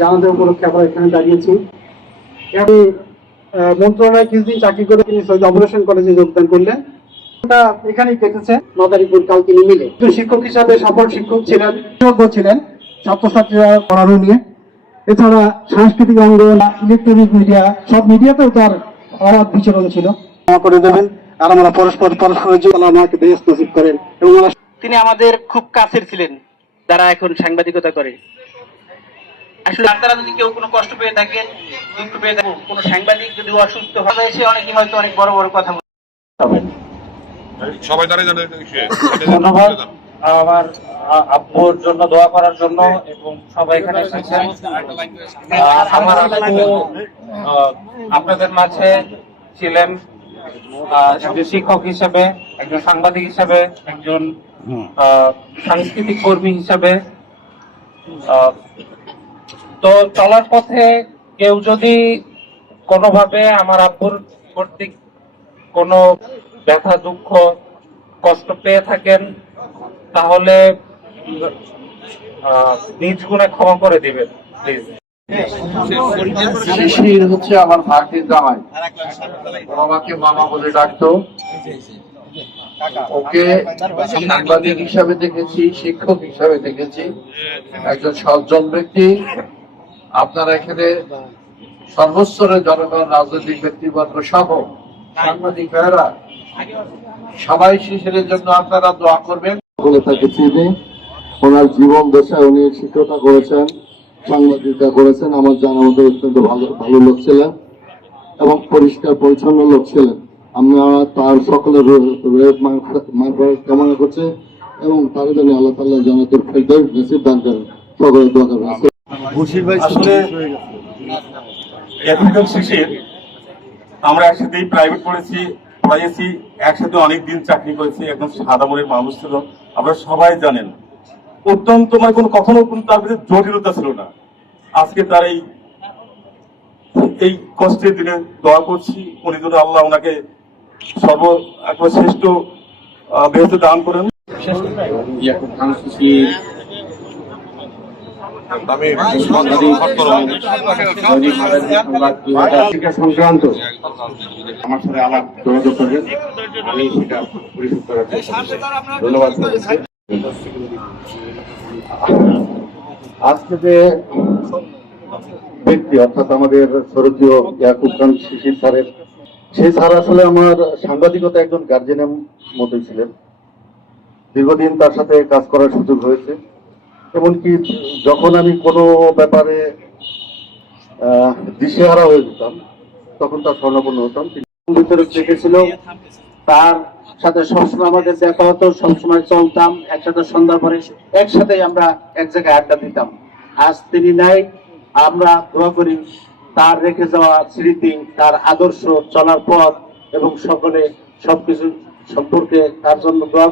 জানাতে উপলক্ষে আমরা এখানে দাঁড়িয়েছি। আমি কিছুদিন চাকরি করে তিনি সৈয়দ অপারেশন কলেজে যোগদান করলেন। এখানেই নদারিপুর কালকিনি মিলে। একজন শিক্ষক হিসাবে সফল শিক্ষক ছিলেন ছিলেন ছাত্রছাত্রীরা পড়ানো নিয়ে। এছাড়া সাংস্কৃতিক অঙ্গন, ইলেকট্রনিক মিডিয়া, সব মিডিয়াতেও তার অবাধ বিচরণ ছিল। করে দেবেন, আর আমরা পরস্পর, পরস্পরের জীবন আমাকে বেশ নসিব করেন, এবং তিনি আমাদের খুব কাছের ছিলেন। যারা এখন সাংবাদিকতা করে। আসলে আপনারা যদি কেউ কোনো কষ্ট পেয়ে থাকেন দুঃখ পেয়ে থাকেন কোনো সাংবাদিক যদি অসুস্থ হয় সে অনেকে হয়তো অনেক বড় বড় কথা বলবেন সবাই দাঁড়িয়ে দাঁড়িয়ে ধন্যবাদ। আমার আব্বুর জন্য দোয়া করার জন্য এবং সবাই এখানে এসেছেন আহ, আমার আব্বু আপনাদের মাঝে ছিলেন একজন শিক্ষক হিসেবে একজন সাংবাদিক হিসেবে একজন সাংস্কৃতিক কর্মী হিসাবে আহ, তো চলার পথে কেউ যদি কোনোভাবে আমার আব্বুর কর্তৃক কোনো ব্যথা দুঃখ কষ্ট পেয়ে থাকেন তাহলে আহ, নিজ গুণে ক্ষমা করে দিবেন প্লিজ শিশির হচ্ছে আমার ভাগ্যের জামাই। আমাকে মামা বলে ডাকতো। ওকে সাংবাদিক হিসাবে দেখেছি শিক্ষক হিসাবে দেখেছি। একজন সজ্জন ব্যক্তি। আপনারা এখানে সর্বস্তরের জনগণ রাজনৈতিক ব্যক্তিবর্গ সহ সাংবাদিক ভাইয়েরা সবাই শিশিরের জন্য আপনারা দোয়া করবেন। বলে তাকে চিনি। ওনার জীবন দশায় উনি শিক্ষকতা করেছেন সাংবাদিকতা করেছেন। আমার জানা মতো অত্যন্ত ভালো ভালো লোক ছিলেন এবং পরিষ্কার পরিচ্ছন্ন লোক ছিলেন। আমরা তার সকলের কামনা করছে এবং তার জন্য আল্লাহ তাল্লাহ জানাতুর ফেরদৌস নসিব দান করেন। সকলের দোয়া করবেন। আসলে ক্যাথলিক শিশির আমরা একসাথেই প্রাইভেট পড়েছি পড়াইছি একসাথে অনেক দিন চাকরি করেছি একদম সাদা মনের মানুষ ছিল। আপনারা সবাই জানেন, অত্যন্ত মানে কোনো কখনো কোনো তার ভিতরে জটিলতা ছিল না। আজকে তার এই এই কষ্টের দিনে দোয়া করছি, উনি যেন আল্লাহ ওনাকে সর্ব একবার শ্রেষ্ঠ আহ, বেহেস্ত দান করেন। পরিশোধ ধন্যবাদ। আজকে যে ব্যক্তি অর্থাৎ আমাদের স্বর্গীয় ইয়াকুব খান শিশির স্যারের সেই স্যার আসলে আমার সাংবাদিকতা একজন গার্জেনের মতোই ছিলেন। দীর্ঘদিন তার সাথে কাজ করার সুযোগ হয়েছে। এমনকি যখন আমি কোনো ব্যাপারে দিশেহারা হয়ে যেতাম, তখন তার স্বর্ণপূর্ণ হতাম। তিনি দেখেছিল, তার সাথে সবসময় আমাদের দেখা হতো, সবসময় চলতাম, একসাথে সন্ধ্যা পরে একসাথে আমরা এক জায়গায় আড্ডা দিতাম। আজ তিনি নাই, আমরা দোয়া করি তার রেখে যাওয়া স্মৃতি, তার আদর্শ চলার পথ এবং সকলে সবকিছু সম্পর্কে তার জন্য দোয়া